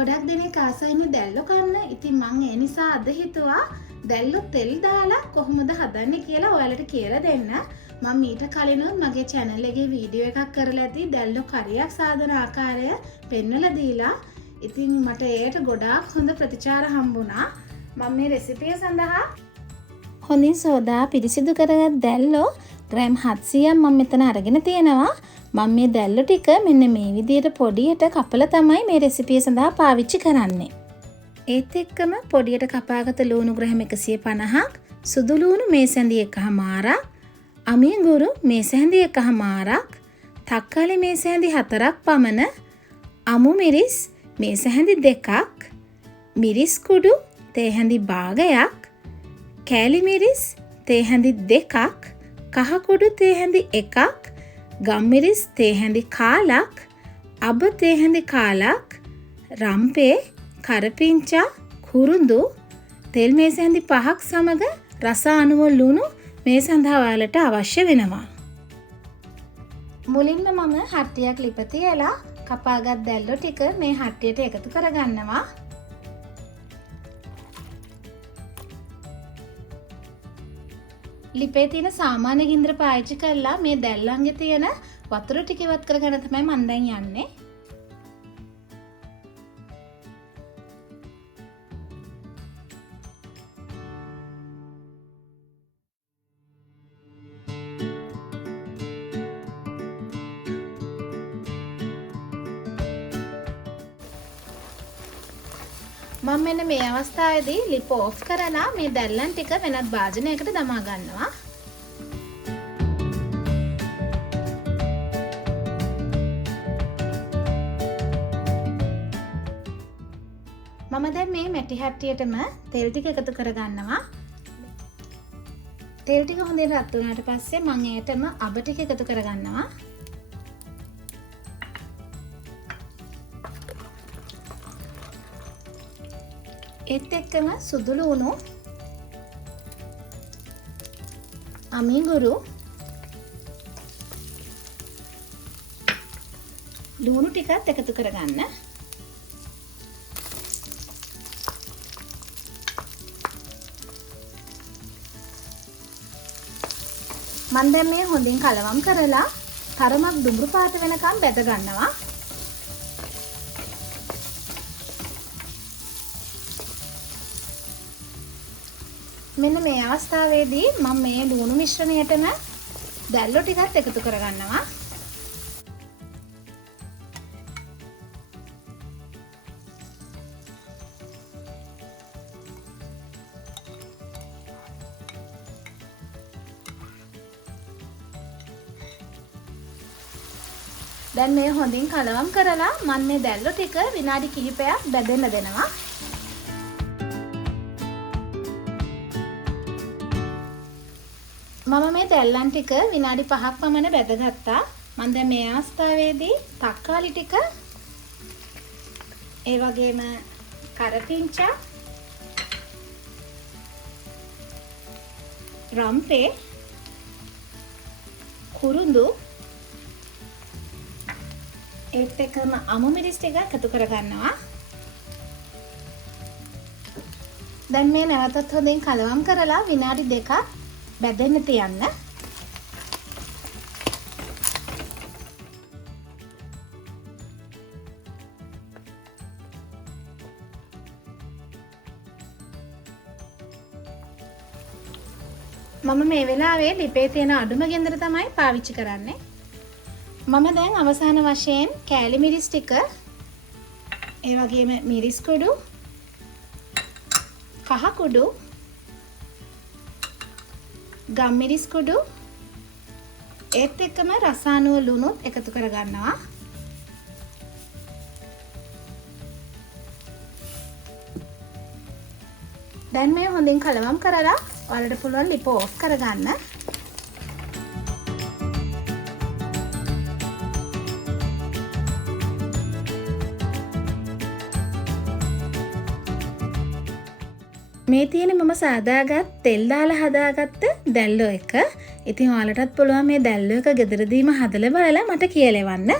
ගොඩක් දෙනෙක් ආසයිනේ දැල්ලෝ කන්න. ඉතින් මම ඒ නිසා අද හිතුවා දැල්ලෝ තෙල් දාලා කොහොමද හදන්නේ කියලා ඔයාලට කියලා දෙන්න. මම ඊට කලිනුත් මගේ channel එකේ වීඩියෝ එකක් කරලා ඇති දැල්ලෝ කරියක් සාදන ආකාරය පෙන්වලා දීලා. ඉතින් මට ඒකට ගොඩාක් හොඳ ප්‍රතිචාර හම්බුණා. මම මේ රෙසිපිය සඳහා හොඳින් සෝදා පිරිසිදු කරගත් දැල්ලෝ ග්‍රෑම් 700ක් මම මෙතන අරගෙන තියෙනවා. මම මේ දැල්ලෝ ටික මෙන්න මේ විදිහට පොඩියට කපලා තමයි මේ රෙසිපිය සඳහා පාවිච්චි කරන්නේ. ඒත් එක්කම පොඩියට කපාගත ලුණු ග්‍රෑම් 150ක්, සුදු ලුණු මේසැඳි එකහමාරක්, අමිගුරු මේසැඳි එකහමාරක්, තක්කාලි මේසැඳි 4ක් පමණ, අමු මිරිස් මේසැඳි 2ක්, මිරිස් කුඩු තේ හැඳි භාගයක්, කෑලි මිරිස් තේ හැඳි 2ක්, කහ කුඩු තේ හැඳි 1ක්, ගම්මිරිස් තේ හැඳි කාලක්, අබ තේ හැඳි කාලක්, රම්පේ, කරපිංචා, කුරුඳු, තෙල් මේසැඳි 5ක් සමග රස අණුව ලුණු මේ සඳහා ඔයාලට අවශ්‍ය වෙනවා. මුලින්ම මම හට්ටියක් ලිප තියලා කපාගත් දැල්ලෝ ටික මේ හට්ටියට එකතු කරගන්නවා. ලිපේ තියෙන සාමාන්‍ය ගින්දර පාවිච්චි කරලා මේ දැල්ලන්ගේ තියෙන වතුර ටික ඉවත් කරගන්න තමයි මම දැන් යන්නේ. මම මෙන්න මේ අවස්ථාවේදී ලිප ඔෆ් කරලා මේ දැල්ලන් ටික වෙනත් භාජනයකට දමා ගන්නවා. මම දැන් මේ මැටි හට්ටියටම තෙල් ටික එකතු කරගන්නවා. තෙල් ටික හොඳින් රත් වුණාට පස්සේ මම ඒටම අබ ටික එකතු කරගන්නවා. ඒත් එක්කම සුදු ලුණු, අමිගුරු, ලුණු ටිකත් එකතු කරගන්න. මම දැන් මේ හොඳින් කලවම් කරලා තරමක් දුඹුරු පාට වෙනකම් බැද ගන්නවා. මෙන්න මේ අවස්ථාවේදී මම මේ ලුණු මිශ්‍රණයටම දැල්ලෝ ටිකත් එකතු කරගන්නවා. දැන් මේ හොඳින් කලවම් කරලා මම මේ දැල්ලෝ ටික විනාඩි කිහිපයක් බැදෙන්න දෙනවා. මම මේ දැල්ලන් ටික විනාඩි 5ක් පමණ බැදගත්තා. මම දැන් මේ අවස්ථාවේදී තක්කාලි ටික, ඒ වගේම කරපිංචා, රම්පේ, කුරුඳු, ඒත් එක්කම අමු මිරිස් ටික එකතු කරගන්නවා. දැන් මේ නැවතත් හොඳින් කලවම් කරලා විනාඩි 2ක් බැදෙන්න තියන්න. මම මේ වෙලාවේ ලිපේ තියෙන අඩුම ගෙන්දර තමයි පාවිච්චි කරන්නේ. මම දැන් අවසාන වශයෙන් කෑලි මිරිස් ටික, ඒ වගේම මිරිස් කුඩු, කහ කුඩු, ගම්මිරිස් කුඩු, ඒත් එක්කම රස අණුව ලුණුත් එකතු කරගන්නවා. දැන් මේ හොඳින් කලවම් කරලා ඔයාලට පුළුවන් ලිප ඔෆ් කරගන්න. මේ තියෙන මම සාදාගත් තෙල් දාලා හදාගත්ත දැල්ලෝ එක. ඉතින් ඔයාලටත් පුළුවන් මේ දැල්ලෝ එක ගෙදරදීම හදලා බලලා මට කියලා එවන්න.